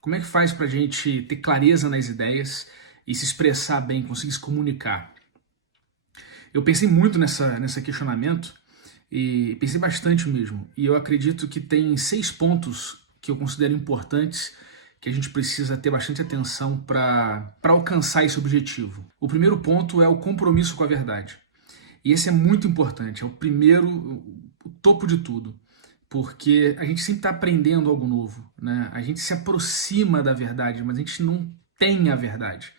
Como é que faz para a gente ter clareza nas ideias e se expressar bem, conseguir se comunicar? Eu pensei muito nesse questionamento e pensei bastante mesmo. E eu acredito que tem 6 pontos que eu considero importantes que a gente precisa ter bastante atenção para alcançar esse objetivo. O primeiro ponto é o compromisso com a verdade. E esse é muito importante, é o primeiro, o topo de tudo. Porque a gente sempre está aprendendo algo novo, né? A gente se aproxima da verdade, mas a gente não tem a verdade,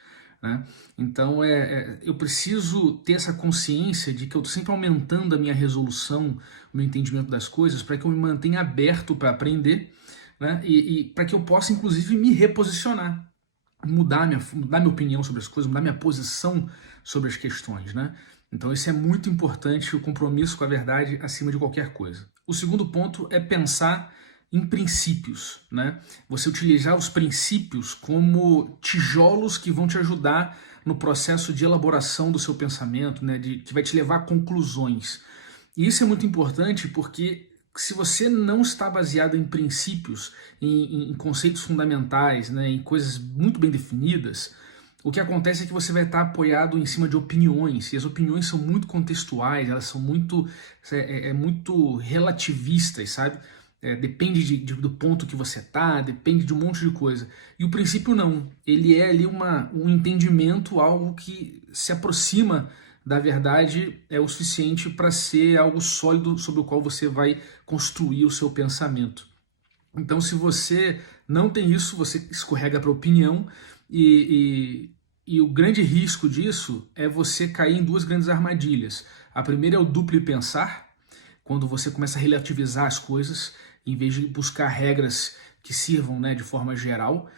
né? Então eu preciso ter essa consciência de que eu estou sempre aumentando a minha resolução, o meu entendimento das coisas, para que eu me mantenha aberto para aprender, né? E para que eu possa, inclusive, me reposicionar, mudar minha opinião sobre as coisas, mudar minha posição sobre as questões, né? Então isso é muito importante, o compromisso com a verdade acima de qualquer coisa. O segundo ponto é pensar em princípios, né? Você utilizar os princípios como tijolos que vão te ajudar no processo de elaboração do seu pensamento, né? Que vai te levar a conclusões. E isso é muito importante porque se você não está baseado em princípios, em conceitos fundamentais, né? Em coisas muito bem definidas, o que acontece é que você vai estar apoiado em cima de opiniões, e as opiniões são muito contextuais, elas são muito, muito relativistas, sabe? Depende do ponto que você está, depende de um monte de coisa. E o princípio não, ele é ali um entendimento, algo que se aproxima da verdade é o suficiente para ser algo sólido sobre o qual você vai construir o seu pensamento. Então, se você não tem isso, você escorrega para a opinião e o grande risco disso é você cair em 2 grandes armadilhas. A primeira é o duplo pensar, quando você começa a relativizar as coisas, em vez de buscar regras que sirvam, né, de forma geral.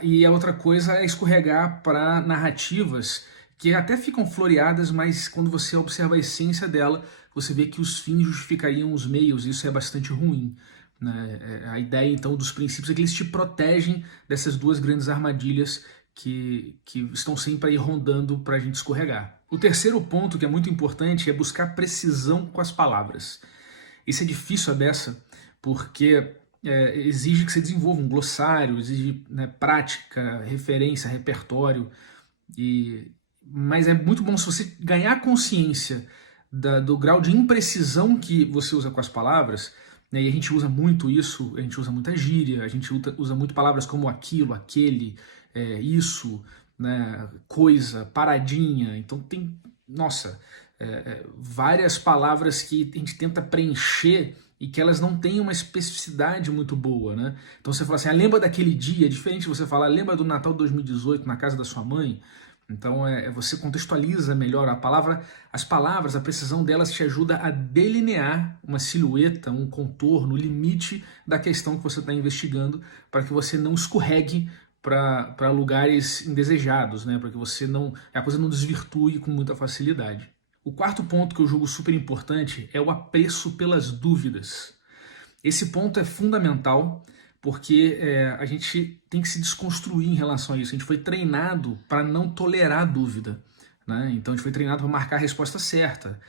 E a outra coisa é escorregar para narrativas que até ficam floreadas, mas quando você observa a essência dela, você vê que os fins justificariam os meios, e isso é bastante ruim. Né? A ideia, então, dos princípios é que eles te protegem dessas 2 grandes armadilhas que estão sempre aí rondando para a gente escorregar. O terceiro ponto, que é muito importante, é buscar precisão com as palavras. Isso é difícil a beça, porque exige que você desenvolva um glossário, exige, né, prática, referência, repertório, mas é muito bom se você ganhar consciência do grau de imprecisão que você usa com as palavras, né, e a gente usa muito isso, a gente usa muita gíria, a gente usa muito palavras como aquilo, aquele, isso, né, coisa, paradinha. Então tem, nossa, várias palavras que a gente tenta preencher e que elas não têm uma especificidade muito boa, né? Então você fala assim, lembra daquele dia, é diferente de você falar, lembra do Natal de 2018 na casa da sua mãe? Então você contextualiza melhor as palavras, a precisão delas te ajuda a delinear uma silhueta, um contorno, o limite da questão que você está investigando, para que você não escorregue para lugares indesejados, né? Para que a coisa não desvirtue com muita facilidade. O quarto ponto que eu julgo super importante é o apreço pelas dúvidas. Esse ponto é fundamental porque a gente tem que se desconstruir em relação a isso. A gente foi treinado para não tolerar dúvida, né? Então a gente foi treinado para marcar a resposta certa.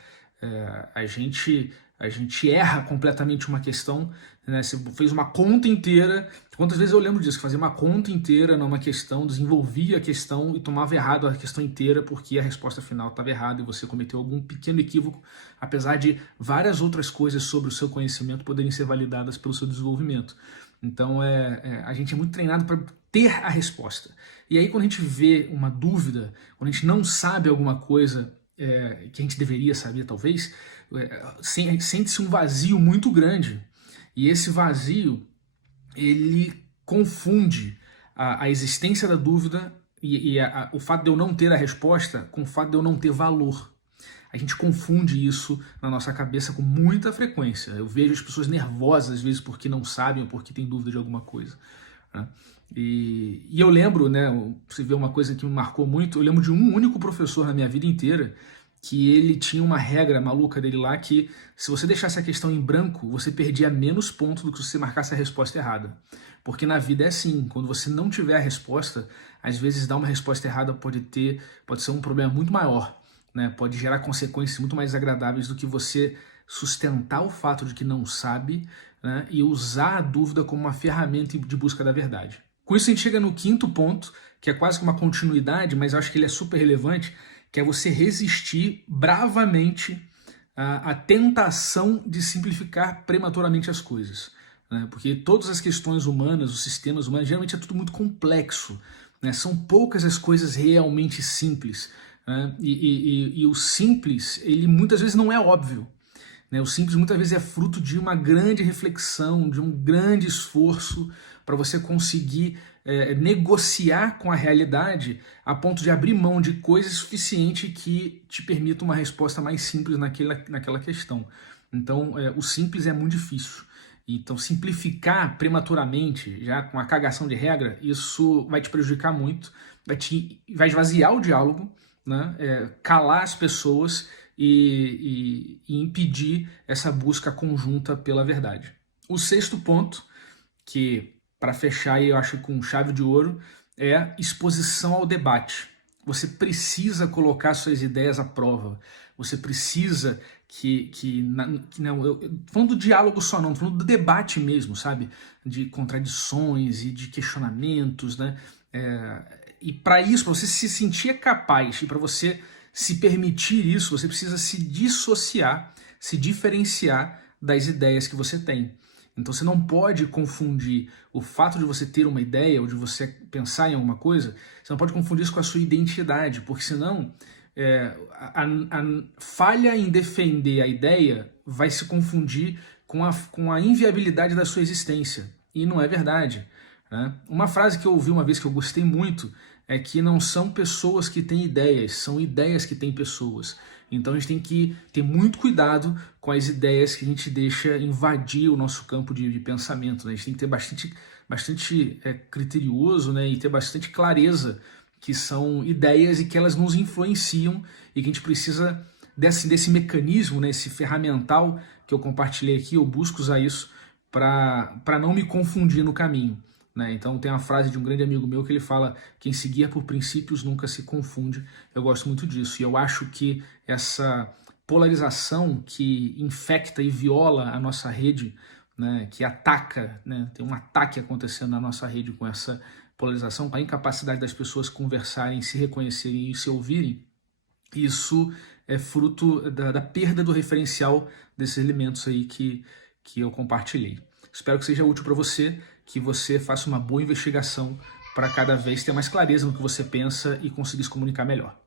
A gente erra completamente uma questão, né? Você fez uma conta inteira. Quantas vezes eu lembro disso? Fazia uma conta inteira numa questão, desenvolvia a questão e tomava errado a questão inteira porque a resposta final estava errada e você cometeu algum pequeno equívoco, apesar de várias outras coisas sobre o seu conhecimento poderem ser validadas pelo seu desenvolvimento. Então a gente é muito treinado para ter a resposta. E aí quando a gente vê uma dúvida, quando a gente não sabe alguma coisa que a gente deveria saber talvez, sente-se um vazio muito grande. E esse vazio, ele confunde a existência da dúvida e o fato de eu não ter a resposta com o fato de eu não ter valor. A gente confunde isso na nossa cabeça com muita frequência. Eu vejo as pessoas nervosas, às vezes, porque não sabem ou porque têm dúvida de alguma coisa, né? E eu lembro, né, você vê uma coisa que me marcou muito, eu lembro de um único professor na minha vida inteira que ele tinha uma regra maluca dele lá que se você deixasse a questão em branco, você perdia menos pontos do que se você marcasse a resposta errada. Porque na vida é assim, quando você não tiver a resposta, às vezes dar uma resposta errada pode ser um problema muito maior, né? Pode gerar consequências muito mais agradáveis do que você sustentar o fato de que não sabe, né, e usar a dúvida como uma ferramenta de busca da verdade. Com isso a gente chega no quinto ponto, que é quase que uma continuidade, mas eu acho que ele é super relevante, que é você resistir bravamente à tentação de simplificar prematuramente as coisas, né? Porque todas as questões humanas, os sistemas humanos, geralmente é tudo muito complexo, né? São poucas as coisas realmente simples, né? E o simples, ele muitas vezes não é óbvio, né? O simples muitas vezes é fruto de uma grande reflexão, de um grande esforço para você conseguir negociar com a realidade a ponto de abrir mão de coisas suficiente que te permita uma resposta mais simples naquela questão. Então, o simples é muito difícil. Então, simplificar prematuramente, já com a cagação de regra, isso vai te prejudicar muito, vai esvaziar o diálogo, né? Calar as pessoas e impedir essa busca conjunta pela verdade. O sexto ponto, que para fechar eu acho com chave de ouro, é exposição ao debate. Você precisa colocar suas ideias à prova. Você precisa falando do diálogo só não, falando do debate mesmo, sabe? De contradições e de questionamentos, né? E para isso, para você se sentir capaz e para você se permitir isso, você precisa se dissociar, se diferenciar das ideias que você tem. Então você não pode confundir o fato de você ter uma ideia ou de você pensar em alguma coisa, você não pode confundir isso com a sua identidade, porque senão a falha em defender a ideia vai se confundir com a inviabilidade da sua existência. E não é verdade, né? Uma frase que eu ouvi uma vez que eu gostei muito é que não são pessoas que têm ideias, são ideias que têm pessoas. Então a gente tem que ter muito cuidado com as ideias que a gente deixa invadir o nosso campo de pensamento, né? A gente tem que ter bastante criterioso, né? E ter bastante clareza que são ideias e que elas nos influenciam e que a gente precisa desse mecanismo, né? Esse ferramental que eu compartilhei aqui, eu busco usar isso para não me confundir no caminho, né? Então tem uma frase de um grande amigo meu que ele fala: quem se guia por princípios nunca se confunde. Eu gosto muito disso e eu acho que essa polarização que infecta e viola a nossa rede, né, que ataca, né, tem um ataque acontecendo na nossa rede com essa polarização, com a incapacidade das pessoas conversarem, se reconhecerem e se ouvirem, isso é fruto da perda do referencial desses elementos aí que eu compartilhei. Espero que seja útil para você, que você faça uma boa investigação para cada vez ter mais clareza no que você pensa e conseguir se comunicar melhor.